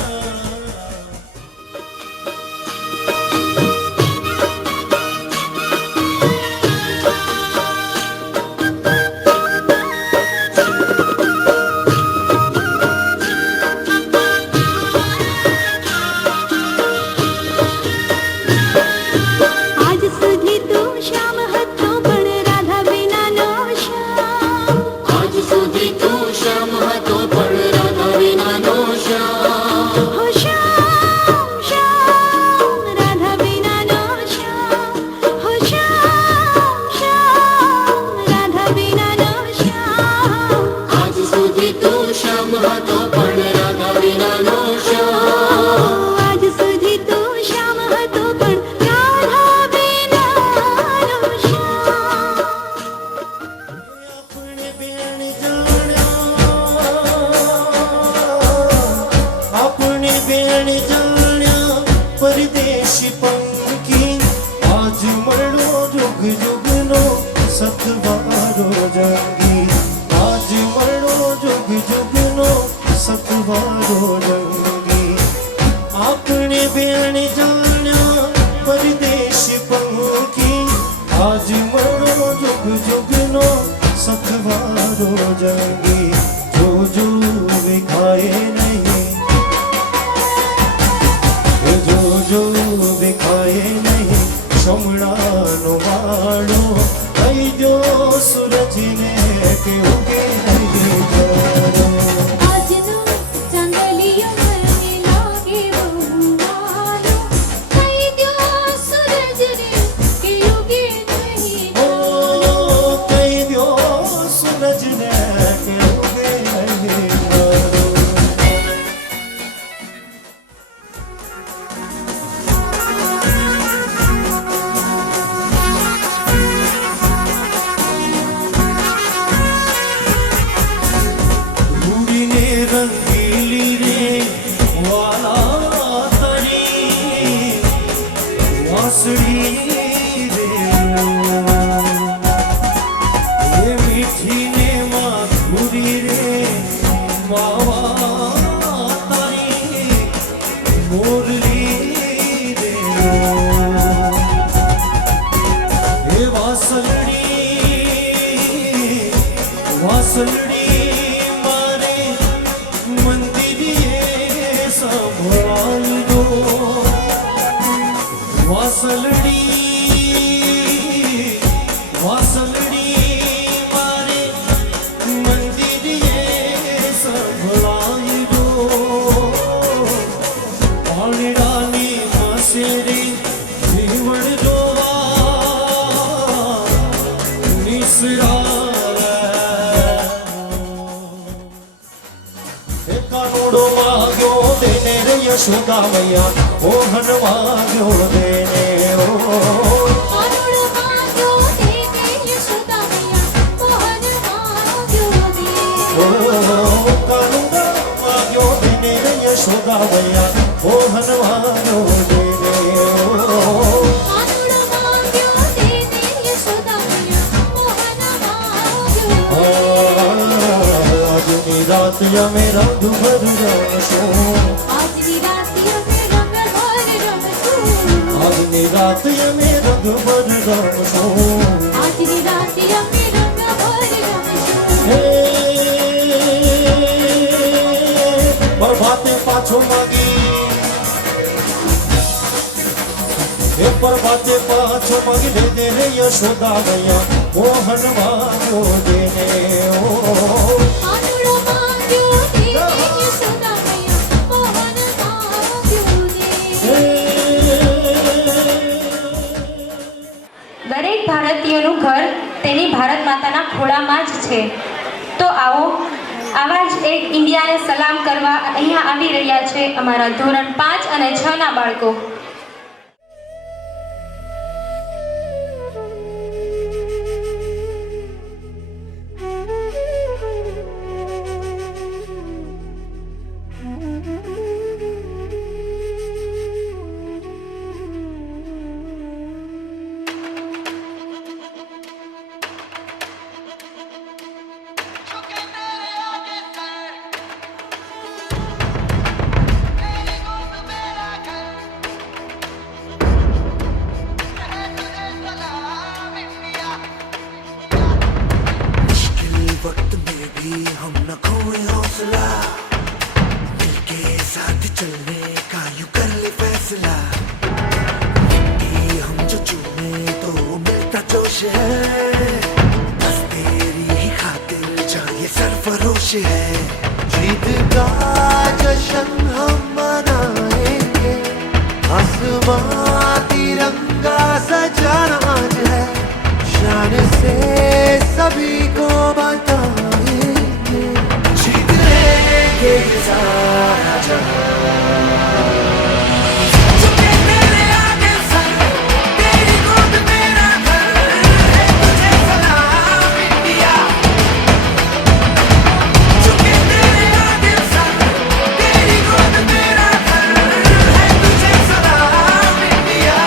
આજ સુધી તું શ્યામ હતો પણ રાધા વિનાનો શ્યામ. આજ સુધી તું શ્યામ હતો પણ રાધા વિનાનો શ્યામ. હો શ્યામ શ્યામ રાધા વિનાનો શ્યામ. હો શ્યામ શ્યામ રાધા વિનાનો શ્યામ. આજ સુધી તું શ્યામ હતો પણ રાધા વિનાનો શ્યામ. આજ સુધી તું શ્યામ હતો પણ રાધા વિનાનો શ્યામ. આપણે બેન જાણ્યા, આપણે બેન જાણ્યા પરદેશી પંખી, આજ મળો જુગ જુગનો સતવારો જંગી, આજ મળો જુગ જુગનો સતવારો જંગી. આપણે બેન જાણ્યા પરદેશી પંખી, આજ મળો જુગ જુગનો સતવારો જંગી. જોજો વિખાય નહીં, જોજો વિખાય નહીં, શમણાનો વાળો થઈ જો સૂરજને કે ઉગે નહીં જાણો. આજનો ચાંદલિયો મને લાગે બહુ વાલો, થઈ દ્યો સૂરજને કે ઉગે નહીં ઓ કહી દ્યો સૂરજને કે ઉગે નહીં જાણો. मावा तारी मुरली दे हे वासलड़ी मारे मंदिरिए संभाल दो वासलड़ी मारे मंदिरिए संभाल दो पालड़ानी मासेरी जीवन दोवा निसरा कानूड़ो मांग्यो देने रे यशोदा मैया मोहन मांग्यो देने ओ कानूड़ मांग्यो देने यशोदा मैया मोहन मांग्यो दे ओ कानूड़ो मांग्यो देने रे यशोदा मैया मोहन मांग्यो देने ओ कानूड़ मांग्यो देने यशोदा मैया मोहन मांग्यो આજની રાત અમે રંગ ભર રમશું આજની રાત અમે રંગ ભર રમશું આજની રાત અમે રંગ ભર રમશું આજની રાત અમે રંગ ભર રમશું પ્રભાતે પાછો માગી પ્રભાતે પાછો માગી દે દે રે યશોદા મૈયા મોહન માગ્યો દેને ઓ કાનૂડ માંગ્યો દેને યશોદા મૈયા મોહન માંગ્યો દે દરેક ભારતીયનું ઘર તેની ભારત માતાના ખોળામાં જ છે. તો આવો આવા જ એક ઇન્ડિયાને સલામ કરવા અહીંયા આવી રહ્યા છે અમારા ધોરણ 5 અને 6 ના બાળકો. वक्त में भी हम न खोए हौसला मिलके साथ चलने का यूं कर ले फैसला मिट्टी हम जो चूमे तो मिलता जोश है बस तेरी ही खातिर जा ये सरफरोश है जीत का जश्न हम मनाएंगे आसमां तिरंगा सजाना आज है शान से सभी को बताएंगे जीत लेंगे ये सारा जहां झुके तेरे आगे सर तेरी गोद मेरा घर है तुझे सलाम इंडिया झुके तेरे आगे सर तेरी गोद मेरा घर है तुझे सलाम इंडिया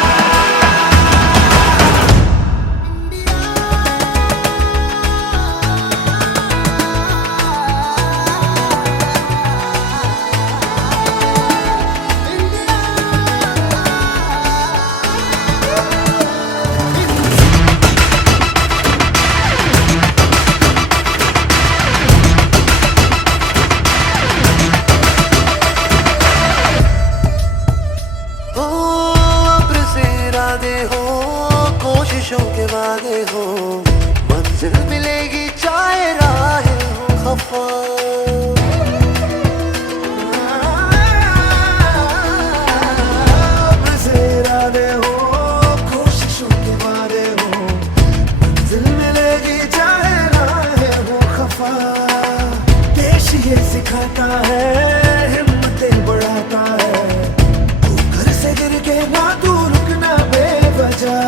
ओ अब्र से इरादे हो कोशिशों के वादे हो मंजिल मिलेगी चाहे राहें हो खफा अब्र से इरादे हो कोशिशों के वादे हो मंजिल मिलेगी चाहे राहें हो खफा देश ये सिखाता है हिम्मतें बढ़ाता है घर से गिर के ना तू रुकना बेवजह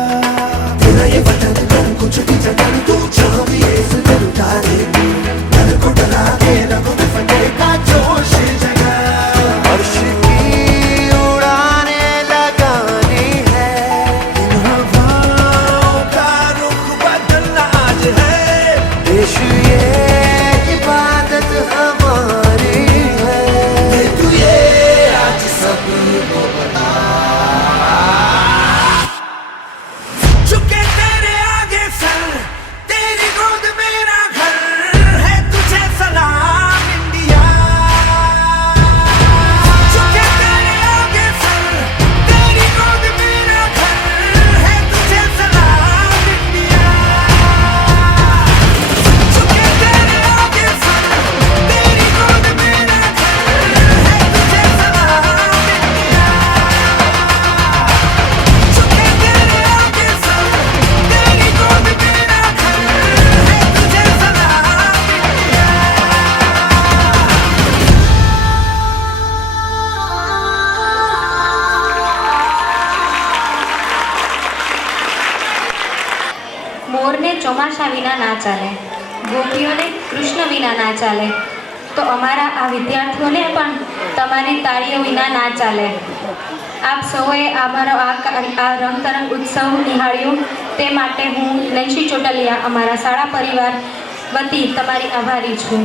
तेरा ये वतन कर कुछ भी जगह तू जहाँ भी इस दिल उतारे घर को डरा के रखो में फटेगा जोश जगह अर्श की उड़ाने लगानी है इन हवाओं का रुख बदलना आज है देश ये इबादत વિના ના ચાલે, ગોપીઓને કૃષ્ણ વિના ના ચાલે, તો અમારા આ વિદ્યાર્થીઓને પણ તમારી તાળીઓ વિના ના ચાલે. આપ સૌએ અમારો આ રંગતરંગ ઉત્સવ નિહાળ્યો તે માટે હું નૈશી ચોટલિયા અમારા શાળા પરિવાર વતી તમારી આભારી છું.